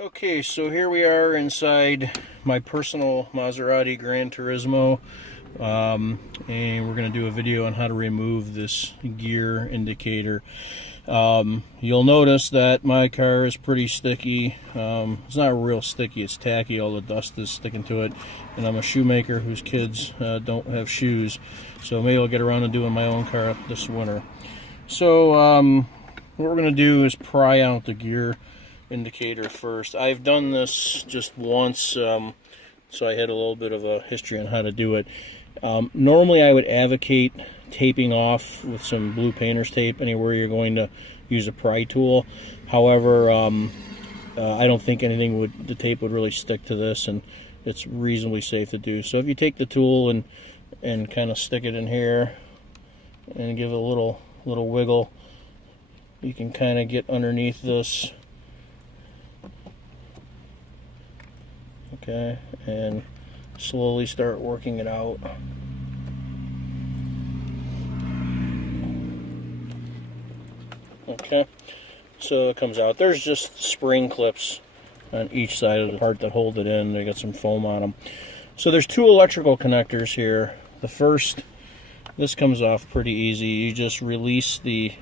Okay, so here we are inside my personal Maserati GranTurismo, and we're going to do a video on how to remove this gear indicator. You'll notice that my car is pretty sticky. It's not real sticky, it's tacky. All the dust is sticking to it, and I'm a shoemaker whose kids don't have shoes, so maybe I'll get around to doing my own car this winter. So what we're going to do is pry out the gear indicator first. I've done this just once, so I had a little bit of a history on how to do it. Normally I would advocate taping off with some blue painter's tape anywhere you're going to use a pry tool. However, I don't think the tape would really stick to this, and it's reasonably safe to do. So if you take the tool and kind of stick it in here and give it a little wiggle, you can kind of get underneath this. Okay, and slowly start working it out. Okay, so it comes out. There's just spring clips on each side of the part that hold it in. They got some foam on them. So there's two electrical connectors here. The first, this comes off pretty easy. You just release the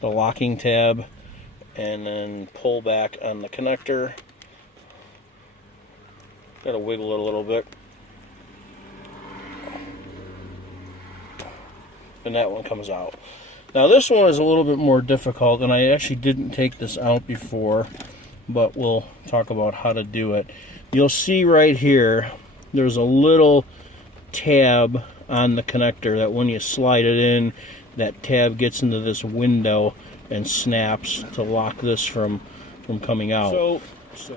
locking tab and then pull back on the connector. Got to wiggle it a little bit, and that one comes out. Now this one is a little bit more difficult, and I actually didn't take this out before, but we'll talk about how to do it. You'll see right here there's a little tab on the connector that when you slide it in, that tab gets into this window and snaps to lock this from coming out. So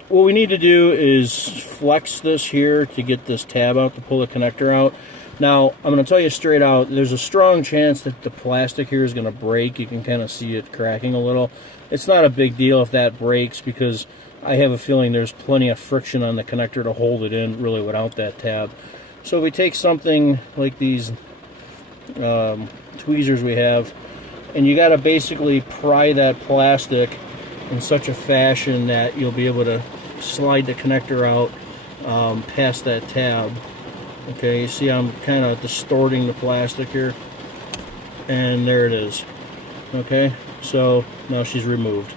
what we need to do is flex this here to get this tab out, to pull the connector out. Now, I'm going to tell you straight out, there's a strong chance that the plastic here is going to break. You can kind of see it cracking a little. It's not a big deal if that breaks, because I have a feeling there's plenty of friction on the connector to hold it in really without that tab. So we take something like these tweezers we have, and you got to basically pry that plastic in such a fashion that you'll be able to slide the connector out past that tab. Okay, you see I'm kind of distorting the plastic here, and there it is. Okay, so now she's removed.